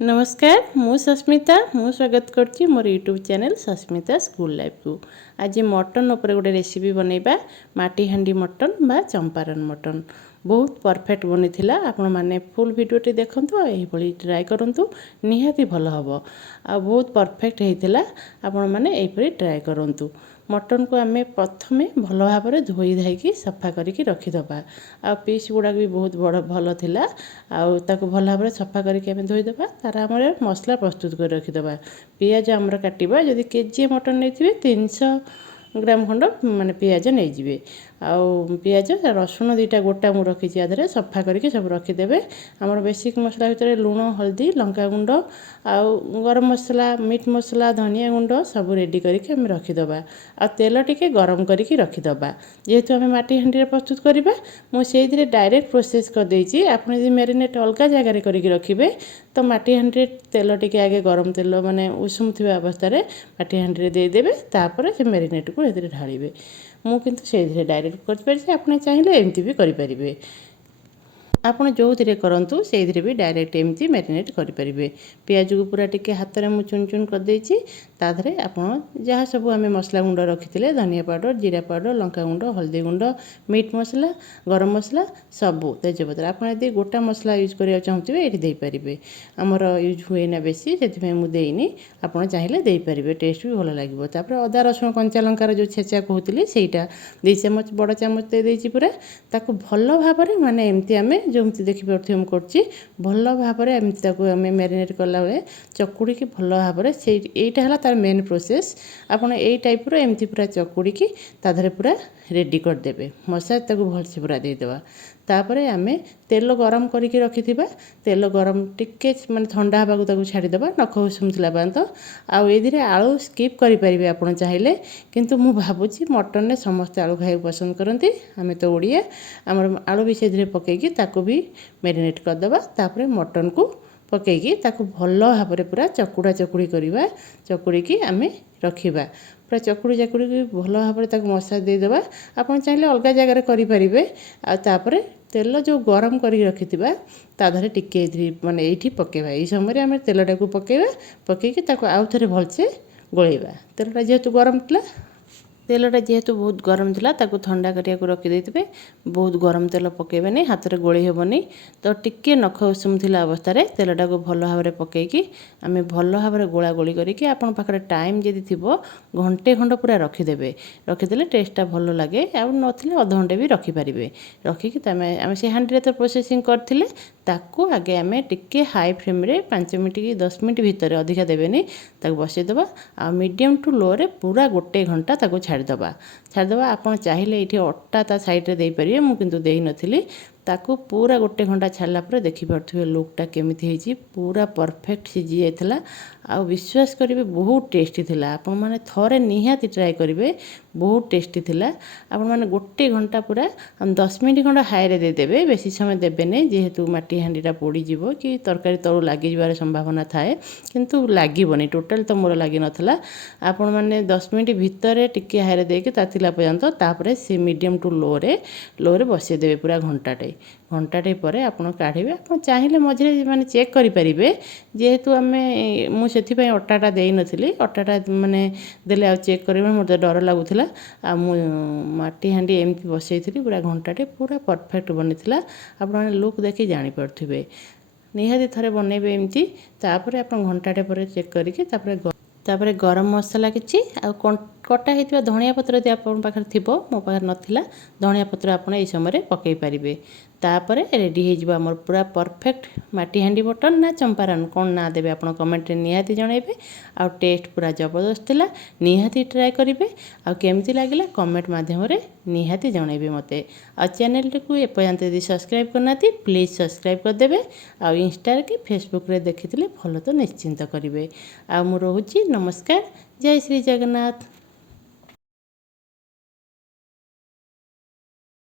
नमस्कार मु सस्मिता मु स्वागत करछि मोर YouTube channel Sasmita school life को। आज मटन उपर गोटे रेसिपी बनैबा माटी हांडी मटन बा चंपारण मटन बहुत परफेक्ट बनी थिला। आपण माने फुल वीडियोटी देखंतु एही भली ट्राई करंतु निहाती भलो हबो आ बहुत परफेक्ट हेतिला। आपण माने एही भली ट्राई करंतु। मटन को आमे प्रथमे भलो भाबरे धोई धाइकी सफा करिकी रखिदबा। आ पीस गुडा भी बहुत बड़ भलो थिला। आ ताको भलो भाबरे सफा करिकी आमे धोई दबा। तार आमर मसला प्रस्तुत कर रखिदबा। पियाज आमर काटिबा जदि केजी मटन नेथिबे 300 ग्राम खंड माने पियाज नहीं जिवे। आउ पियाज रसुण दुईटा गोटा मु रखी आधे सफा करके सब रखिदेवे। आमर बेसिक मसला भितर लुण हल्दी लंका गुंड आउ गरम मसला मीट मसला धनिया गुंड सब रेडी करके हम रखिदबा। आ तेल टिके गरम करके रखिदबा। जेहेतु आम माटी हांडी प्रस्तुत करबा मुझे डायरेक्ट प्रोसेस कर देछि। आपन यदि मैरिनेट अलग जगह करके रखिबे तो माटी हांडी तेल टिके आगे गरम तेल माने उषुम थिबा अवस्था रे माटी हांडी दे देबे। तापर से मैरिनेट को एथिरे ढाळिबे। मु किंतु से डायरेक्ट कर पारे आपने चाहिए एमती भी करि परिबे। आपण जो करंतु से भी डायरेक्ट एमती मैरिनेट करें। पियाज को पूरा टिके हाथ में मुझे चुन चुन कर देछि। ताधरे आपण जहाँ सब आम मसला गुंड रखी धनिया पाउडर जीरा पाउडर लंका गुंड हल्दी गुंड मीट मसला गरम मसला सबू तेजपत्र आप गोटा मसला यूज करा चाहूँगे ये देपारे। आमर यूज हुए ना बेसी से मुझे आपड़ चाहिए देपारे टेस्ट भी भल लगे। तापर अदा रसुण कंचा लंकार जो छेचा कहते सहीटा 2 चामच बड़ चामच दे पूरा ताको भल भाव माने एमती आम जमती देखिपे मुझे करছি भल भाव एमती आम मैरिनेट कला बेले चकुड़ी की भल भाव से यहीटा तार मेन प्रोसेस। आपड़ यही टाइप एमती पूरा चकुड़ी की ताधरे पूरा रेडी करदे मसाज ताको भलसे पूरा देदेवा। तापर आम तेल गरम करके रखिथिबा। तेल गरम टिके माने ठंडा हवा को छाड़ीदेवा नख उषुमला पर्यंत। आउ ये आलू स्किप करेंगे आप चाहिए किंतु मु भावुची मटन ने समस्त आलू खाई पसंद करती। आम तो ओडिया आमर आलू भी से पकईकी ताको भी मैरिनेट करदे। तापर मटन को पकईकी ताको भल भाव पूरा चकुड़ा चकुड़ी करवा चकुड़ी की आम रखा पूरा चकुड़ी चकुड़ी भल भाव मसाज देदेवा। आप चाहिए अलग जगार करेंगे। आपर तेल जो गरम कर रखि ताधरे टिके माने ये पकेबा। ये समय आम तेलटा को पकेबा पकईकी आउ थे भलसे गोलेबा। तेलटा जेहेतु गरम था तेलटा जेहेतु बहुत गरम था ताको ठंडा करिया को रखी देते। बहुत गरम तेल पकेबे हाथ में गोले हेबनी। तो टिके नख उषुम थिला अवस्था रे तेलटा को भल भाव पकईकी आम भल भाव गोला गोली करके आपन पाखरे टाइम जदि थिबो घंटे खंड पूरा रखिदेवे। रखिदेले टेस्टटा भल लगे। आ नथिले अध घंटे भी रखिपारे। रखिकी आम से हांडी तो प्रोसेसिंग करथिले ताकू आगे आम टिके हाई फ्लेम रे 5 मिनट कि 10 मिनट भितर अधिका देवेनी ताकू बसईदेवा। आ मीडियम टू लो रे पूरा गोटे घंटा ताकू छाड़देवा। आपन चाहिए ये अटा ता साइड रे दे पारिबे। मु किंतु देई नथिली ताकू पूरा गोटे घंटा छाड़ला पर देखि पारथुबे लुकटा केमिति हेची पूरा परफेक्ट सिझी जाइतला। आ विश्वास करिवे बहुत टेस्टी थिला। आपण माने थोरे निहाती ट्राई करिवे बहुत टेस्टी थिला। आपण माने गोटे घंटा पूरा 10 मिनट खंड हाई रे दे देबे बेसी समय देबे नै जेहेतु माटी हांडीटा पोड़ी जीवो कि तरकारी तळु लागि जिबार संभावना थाए किंतु लागिबोनी टोटल तो मोर लागि नथला। आपण माने 10 मिनट भितर टिके हाई रे देके तातिला पर्यंत तापरे से मीडियम टू लो रे बसई देबे पूरा घंटाटे पर आपन काढ़े। आप चाहिए मझे माने चेक करेंगे जेहेतु आम मुझे अटाटा दे नथिली अटाटा माने देले आ चेक करेंगे मत डर लगुला। आ माटी हांडी एमती बसई थी पूरा घंटाटे पूरा परफेक्ट बनी थिला। आपन लुक देखि जानि पारथुबे निहाती थरे बनइबे एमती। तापर आप घंटाटे पर चेक करके तापर गरम मसला किछि आ कटा होता धनिया पत्र यदि आप पाखे थी मो पाखे नाला धनिया पत्र आप समय पकई पारे। तापर रेडी हो आमर पूरा परफेक्ट माटी हांडी मटन ना चंपारण कौन ना देवे आप कमेंट रे निहाती जनइबे। आ टेस्ट पूरा जबरदस्त थिला निहाती ट्राई करेंगे। आ केमती लागिला कमेंट माध्यम निहाती जनइबे मते। आ चैनल को एपर्यंत यदि सब्सक्राइब करना प्लीज सब्सक्राइब करदेवे। आ इंस्टा कि फेसबुक रे देखिथिले फॉलो तो निश्चिंत करेंगे। आ मु रहूची नमस्कार जय श्री जगन्नाथ।